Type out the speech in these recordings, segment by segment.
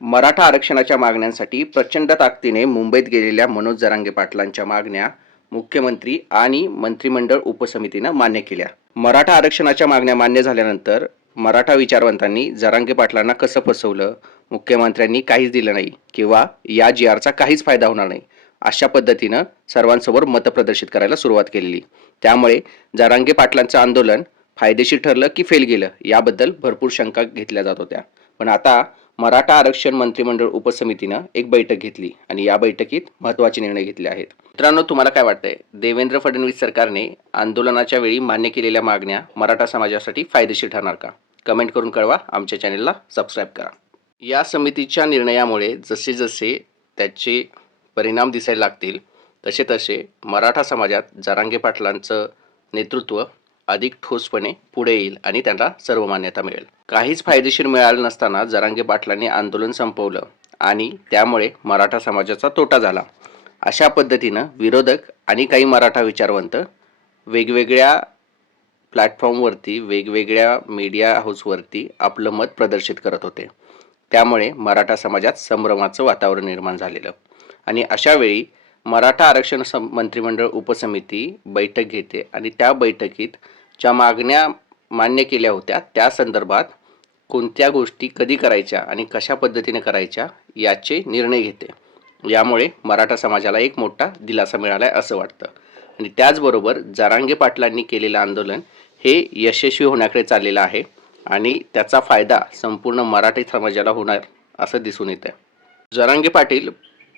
मराठा आरक्षणाच्या मागण्यांसाठी प्रचंड ताकदीने मुंबईत गेलेल्या मनोज जरांगे पाटलांच्या मागण्या मुख्यमंत्री आणि मंत्रिमंडळ उपसमितीनं मान्य केल्या. मराठा आरक्षणाच्या मागण्या मान्य झाल्यानंतर मराठा विचारवंतांनी जरांगे पाटलांना कसं फसवलं, मुख्यमंत्र्यांनी काहीच दिलं नाही किंवा या जी-आरचा काहीच फायदा होणार नाही अशा पद्धतीनं सर्वांसमोर मतप्रदर्शित करायला सुरुवात केलेली. त्यामुळे जरांगे पाटलांचं आंदोलन फायदेशीर ठरलं की फेल गेलं याबद्दल भरपूर शंका घेतल्या जात होत्या. पण आता मराठा आरक्षण मंत्रिमंडळ उपसमितीनं एक बैठक घेतली आणि या बैठकीत महत्त्वाचे निर्णय घेतले आहेत. मित्रांनो, तुम्हाला काय वाटतंय? देवेंद्र फडणवीस सरकारने आंदोलनाच्या वेळी मान्य केलेल्या मागण्या मराठा समाजासाठी फायदेशीर ठरणार का? कमेंट करून कळवा. आमच्या चॅनेलला सबस्क्राईब करा. या समितीच्या निर्णयामुळे जसे जसे त्याचे परिणाम दिसायला लागतील तसे तसे मराठा समाजात जरांगे पाटलांचं नेतृत्व अधिक ठोसपणे पुढे येईल आणि त्यांना सर्व मान्यता मिळेल. काहीच फायदेशीर मिळालं नसताना जरांगे पाटलांनी आंदोलन संपवलं आणि त्यामुळे मराठा समाजाचा तोटा झाला. अशा पद्धतीनं विरोधक आणि काही मराठा विचारवंत वेगवेगळ्या प्लॅटफॉर्मवरती, वेगवेगळ्या मीडिया हाऊसवरती आपलं मत प्रदर्शित करत होते. त्यामुळे मराठा समाजात संभ्रमाचं वातावरण निर्माण झालेलं आणि अशावेळी मराठा आरक्षण मंत्रिमंडळ उपसमिती बैठक घेते आणि त्या बैठकीत ज्या मागण्या मान्य केल्या होत्या त्या संदर्भात कोणत्या गोष्टी कधी करायच्या आणि कशा पद्धतीने करायच्या याचे निर्णय घेते. यामुळे मराठा समाजाला एक मोठा दिलासा मिळाला आहे असं वाटतं. आणि त्याचबरोबर जरांगे पाटलांनी केलेलं आंदोलन हे यशस्वी होण्याकडे चाललेलं आहे आणि त्याचा फायदा संपूर्ण मराठी समाजाला होणार असं दिसून येतं. जरांगे पाटील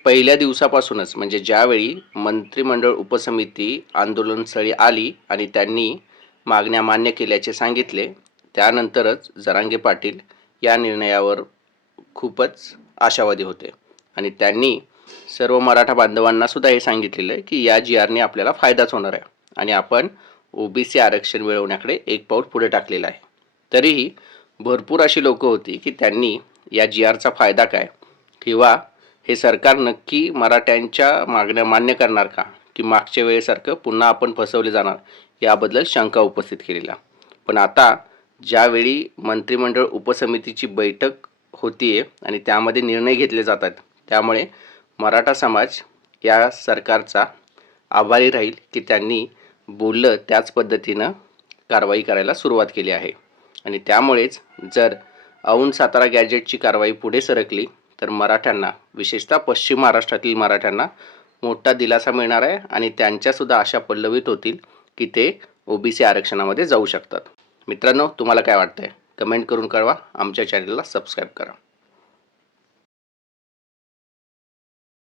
पहिल्या दिवसापासूनच म्हणजे ज्यावेळी मंत्रिमंडळ उपसमिती आंदोलनस्थळी आली आणि त्यांनी मागण्या मान्य केल्याचे सांगितले, त्यानंतरच जरांगे पाटील या निर्णयावर खूपच आशावादी होते आणि त्यांनी सर्व मराठा बांधवांना सुद्धा हे सांगितलेलं की या जी-आरने आपल्याला फायदाच होणार आहे आणि आपण ओबीसी आरक्षण मिळवण्याकडे एक पाऊल पुढे टाकलेलं आहे. तरीही भरपूर अशी लोक होती की त्यांनी या जी-आरचा फायदा काय किंवा हे सरकार नक्की मराठ्यांच्या मागण्या मान्य करणार का की मागच्या वेळेसारखं पुन्हा आपण फसवले जाणार याबद्दल शंका उपस्थित केलेला. पण आता ज्यावेळी मंत्रिमंडळ उपसमितीची बैठक होतीये आणि त्यामध्ये निर्णय घेतले जातात, त्यामुळे मराठा समाज या सरकारचा आभारी राहील की त्यांनी बोललं त्याच पद्धतीनं कारवाई करायला सुरुवात केली आहे. आणि त्यामुळेच जर औंध सातारा गॅजेटची कारवाई पुढे सरकली तर मराठ्यांना, विशेषतः पश्चिम महाराष्ट्रातील मराठ्यांना मोठा दिलासा मिळणार आहे आणि त्यांच्यासुद्धा आशा पल्लवित होतील की ते ओबीसी आरक्षणामध्ये जाऊ शकतात. मित्रांनो, तुम्हाला काय वाटतंय? कमेंट करून कळवा. आमच्या चॅनलला सबस्क्राईब करा.